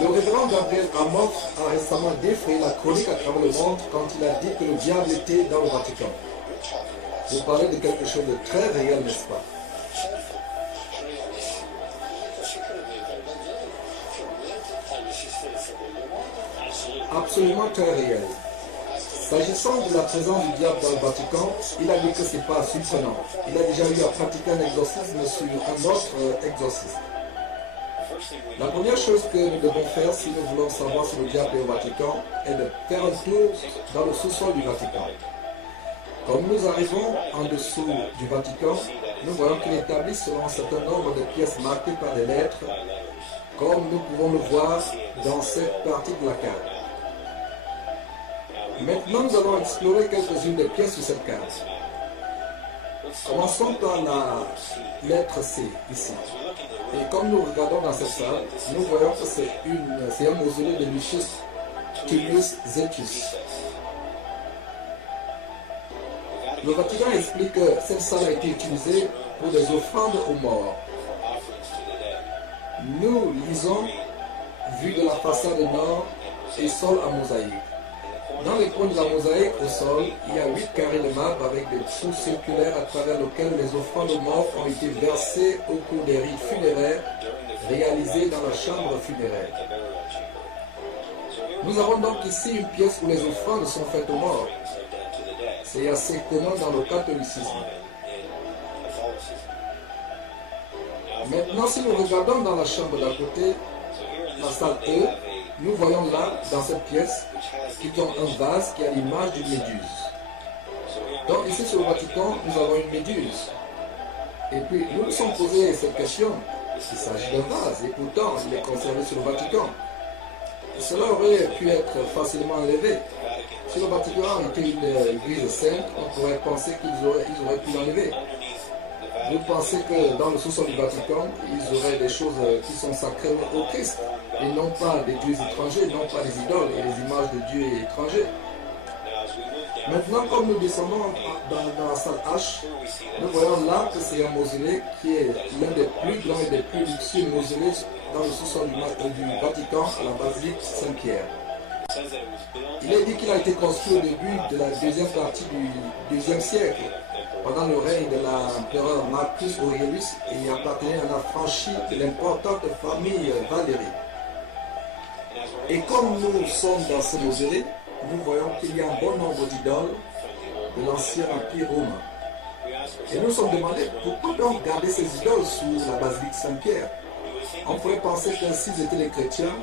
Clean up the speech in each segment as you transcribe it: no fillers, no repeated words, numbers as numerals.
Le révérend Gabriel Amorth a récemment défrayé la chronique à travers le monde quand il a dit que le diable était dans le Vatican. Vous parlez de quelque chose de très réel, n'est-ce pas? Absolument très réel. S'agissant de la présence du diable dans le Vatican, il a dit que ce n'est pas surprenant. Il a déjà eu à pratiquer un exorcisme sur un autre exorcisme. La première chose que nous devons faire si nous voulons savoir si le diable est au Vatican est de faire un tour dans le sous-sol du Vatican. Comme nous arrivons en dessous du Vatican, nous voyons qu'il est établi selon un certain nombre de pièces marquées par des lettres, comme nous pouvons le voir dans cette partie de la carte. Maintenant, nous allons explorer quelques-unes des pièces de cette carte. Commençons par la lettre C, ici. Et comme nous regardons dans cette salle, nous voyons que c'est un mausolée de Lucius Tullius Zettius. Le Vatican explique que cette salle a été utilisée pour des offrandes aux morts. Nous lisons, vue de la façade nord et sol en mosaïque. Dans les coins de la mosaïque au sol, il y a 8 carrés de marbre avec des trous circulaires à travers lesquels les offrandes aux morts ont été versées au cours des rites funéraires réalisés dans la chambre funéraire. Nous avons donc ici une pièce où les offrandes sont faites aux morts. C'est assez commun dans le catholicisme. Maintenant, si nous regardons dans la chambre d'à côté, la salle E, nous voyons là, dans cette pièce, qu'ils ont un vase qui a l'image d'une méduse. Donc ici sur le Vatican, nous avons une méduse. Et puis nous nous sommes posé cette question. Il s'agit d'un vase et pourtant il est conservé sur le Vatican. Cela aurait pu être facilement enlevé. Si le Vatican était une église sainte, on pourrait penser qu'ils auraient pu l'enlever. Vous pensez que dans le sous-sol du Vatican, ils auraient des choses qui sont sacrées au Christ et non pas des dieux étrangers, non pas des idoles et les images de dieux étrangers. Maintenant, comme nous descendons dans la salle H, nous voyons là que c'est un mausolée qui est l'un des plus grands et des plus luxueux mausolées dans le sous-sol du Vatican à la basilique Saint-Pierre. Il est dit qu'il a été construit au début de la deuxième partie du IIe siècle, pendant le règne de l'empereur Marcus Aurelius, et il appartenait à la franchise de l'importante famille Valérie. Et comme nous sommes dans ce mausolée, nous voyons qu'il y a un bon nombre d'idoles de l'ancien empire romain. Et nous nous sommes demandé pourquoi donc garder ces idoles sous la basilique Saint-Pierre. On pourrait penser que s'ils étaient les chrétiens,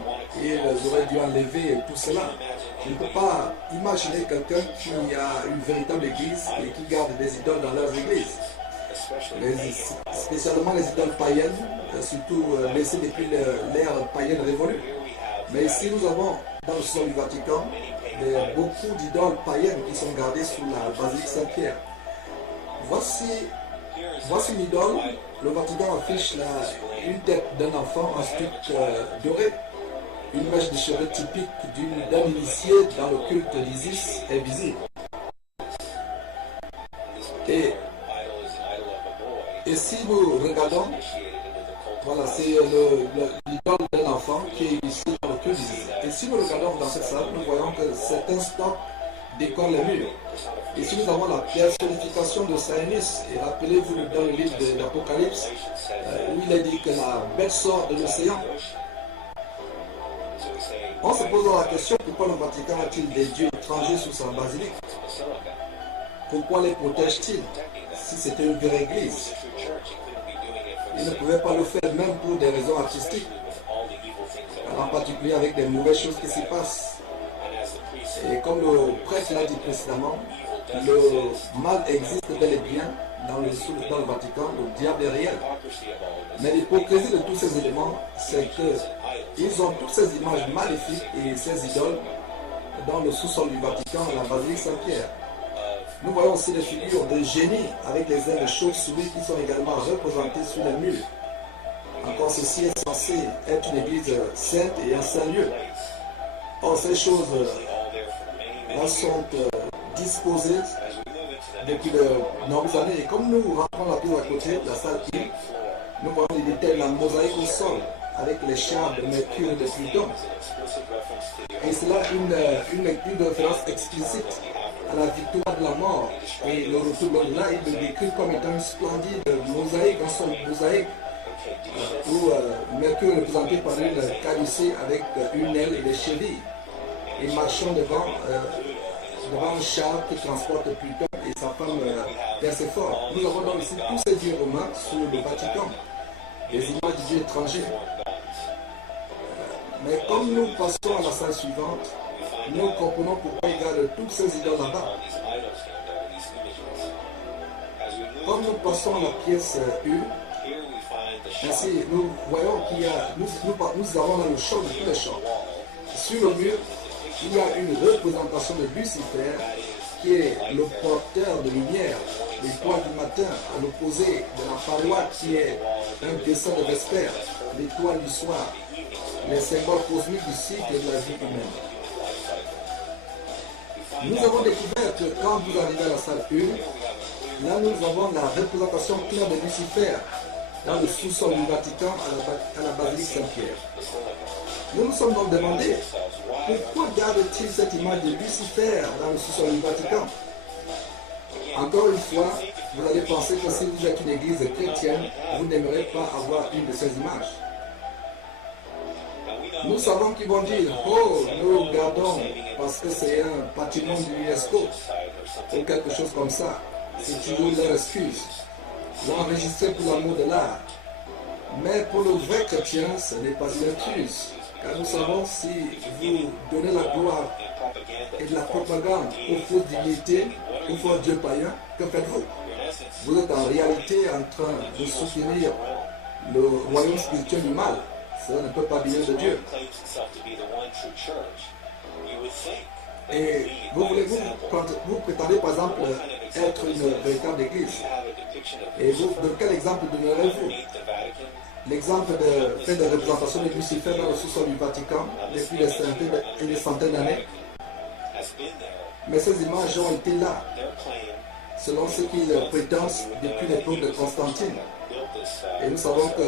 ils auraient dû enlever tout cela. Je ne peux pas imaginer quelqu'un qui a une véritable église et qui garde des idoles dans leurs églises. Spécialement les idoles païennes, surtout laissées depuis l'ère païenne révolue. Mais ici nous avons dans le sol du Vatican beaucoup d'idoles païennes qui sont gardées sous la basilique Saint-Pierre. Voici une idole. Le Vatican affiche une tête d'un enfant en stuc doré. Une mèche de cheveux typique d'un initié dans le culte d'Isis est visible. Et si nous regardons, voilà, c'est l'idole d'un enfant qui est ici dans le culte d'Isis. Et si nous regardons dans cette salle, nous voyons que certains stocks décorent les murs. Ici nous avons la personnification de Saïnis. Et rappelez-vous dans le livre de l'Apocalypse, où il est dit que la bête sort de l'océan. On se pose la question, pourquoi le Vatican a-t-il des dieux étrangers sous sa basilique? Pourquoi les protège-t-il si c'était une vraie église? Il ne pouvait pas le faire même pour des raisons artistiques, en particulier avec des mauvaises choses qui s'y passent. Et comme le prêtre l'a dit précédemment, le mal existe bel et bien dans le Vatican, le diable est réel. Mais l'hypocrisie de tous ces éléments, c'est qu'ils ont toutes ces images maléfiques et ces idoles dans le sous-sol du Vatican, à la basilique Saint-Pierre. Nous voyons aussi les figures de génies avec les ailes de chauve-souris qui sont également représentées sur les murs. Encore ceci est censé être une église sainte et un saint lieu. Or ces choses-là sont disposées depuis de nombreuses années. Et comme nous rentrons la plus à côté, la salle I, nous voyons les détails de la mosaïque au sol. avec les chars de Mercure et de Pluton. Et cela une référence explicite à la victoire de la mort. Et le retour de l'au-delà, il le décrit comme étant une splendide mosaïque, un sol mosaïque, où Mercure est représenté par une calycée avec une aile et des chevilles. Et marchant devant un char qui transporte Pluton et sa femme Perséphore. Nous avons donc ici tous ces dieux romains sur le Vatican, des images de dieux étrangers. Mais comme nous passons à la salle suivante, nous comprenons pourquoi il y a toutes ces idoles là-bas. Comme nous passons à la pièce 1, ainsi nous voyons qu'il y a, nous avons dans le champ de tous les champs. Sur le mur, il y a une représentation de Lucifer qui est le porteur de lumière, l'étoile du matin, à l'opposé de la paroi qui est un dessin de Vespère, l'étoile du soir, les symboles cosmiques du cycle et de la vie humaine. Nous avons découvert que quand vous arrivez à la salle 1, là nous avons la représentation claire de Lucifer dans le sous-sol du Vatican à la basilique Saint-Pierre. Nous nous sommes donc demandé pourquoi garde-t-il cette image de Lucifer dans le sous-sol du Vatican? Encore une fois, vous allez penser que si vous êtes une église chrétienne, vous n'aimerez pas avoir une de ces images. Nous savons qu'ils vont dire, oh, nous gardons parce que c'est un patrimoine de l'UNESCO ou quelque chose comme ça. C'est toujours leur excuse. L'enregistrer pour l'amour de l'art. Mais pour le vrai chrétien, ce n'est pas une excuse. Car nous savons si vous donnez la gloire et de la propagande aux fausses divinités, aux faux dieux païens, que faites-vous? Vous êtes en réalité en train de soutenir le royaume spirituel du mal. Cela ne peut pas venir de Dieu. Et vous prétendez par exemple être une véritable église. Et vous, de quel exemple donnerez-vous? L'exemple de fait de représentation de Lucifer dans le sous-sol du Vatican depuis des centaines d'années. Mais ces images ont été là, selon ce qu'ils prétendent depuis l'époque de Constantine. Et nous savons que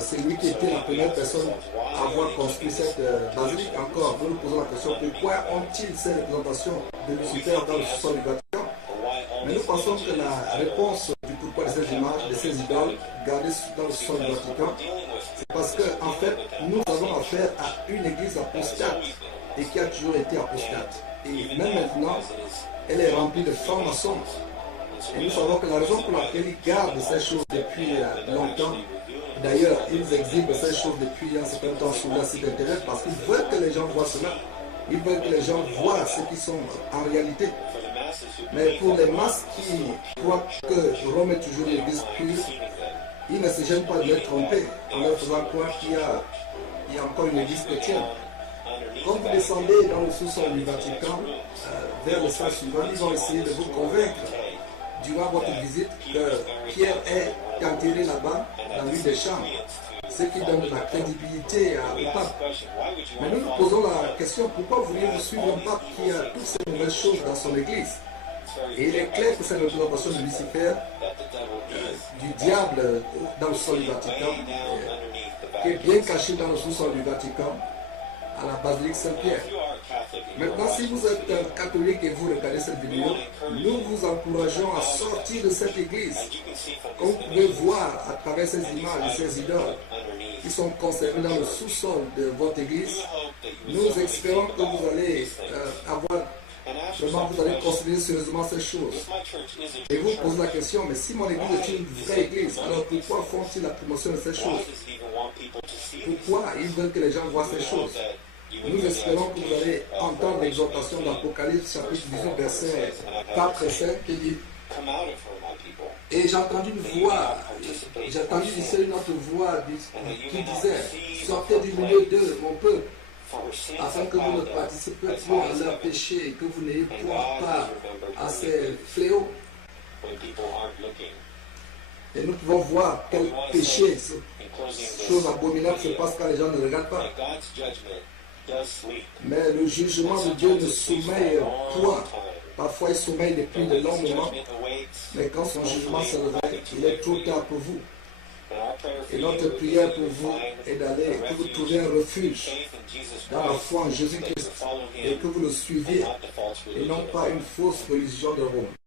c'est lui qui était la première personne à avoir construit cette basilique. Encore, nous nous posons la question, pourquoi ont-ils ces représentations de Lucifer dans le sous-sol du Vatican? Mais nous pensons que la réponse du pourquoi de ces images, de ces idoles gardées dans le sous-sol du Vatican, c'est parce qu'en fait, nous avons affaire à une église apostate et qui a toujours été apostate. Et même maintenant, elle est remplie de francs-maçons. Et nous savons que la raison pour laquelle ils gardent ces choses depuis longtemps, d'ailleurs, ils exhibent ces choses depuis un certain temps sur leur site internet parce qu'ils veulent que les gens voient cela. Ils veulent que les gens voient ce qu'ils sont en réalité. Mais pour les masses qui croient que Rome est toujours l'église pure, ils ne se gênent pas de les tromper en leur faisant croire qu'il y a encore une église chrétienne. Quand vous descendez dans le sous-sol du Vatican, vers le salle suivant, ils vont essayer de vous convaincre durant votre visite que Pierre est enterré là-bas dans l'une des chambres, ce qui donne de la crédibilité au pape. Mais nous nous posons la question, pourquoi voulez-vous suivre un pape qui a toutes ces mauvaises choses dans son église? Et il est clair que c'est une représentation de Lucifer, du diable dans le sous-sol du Vatican, qui est bien caché dans le sous-sol du Vatican, à la basilique Saint-Pierre. Maintenant, si vous êtes un catholique et vous regardez cette vidéo, nous vous encourageons à sortir de cette église. Comme vous pouvez voir à travers ces images et ces idoles qui sont conservées dans le sous-sol de votre église, nous espérons que vous allez vous allez considérer sérieusement ces choses. Et vous posez la question, mais si mon église est une vraie église, alors pourquoi font-ils la promotion de ces choses? Pourquoi ils veulent que les gens voient ces choses? Nous espérons que vous allez entendre l'exhortation d'Apocalypse chapitre 18 verset 4 et 5 qui dit: et j'ai entendu une voix, j'ai entendu ici une autre voix qui disait: sortez du milieu d'eux, mon peuple, afin que vous ne participez point à leurs péchés et que vous n'ayez point part à ces fléaux. Et nous pouvons voir quel péché, chose abominable se passe quand les gens ne regardent pas. Mais le jugement de Dieu ne sommeille point. Parfois il sommeille depuis de longs moments, mais quand son jugement se réveille, il est trop tard pour vous. Et notre prière pour vous est d'aller, que vous trouviez un refuge dans la foi en Jésus-Christ et que vous le suiviez et non pas une fausse religion de Rome.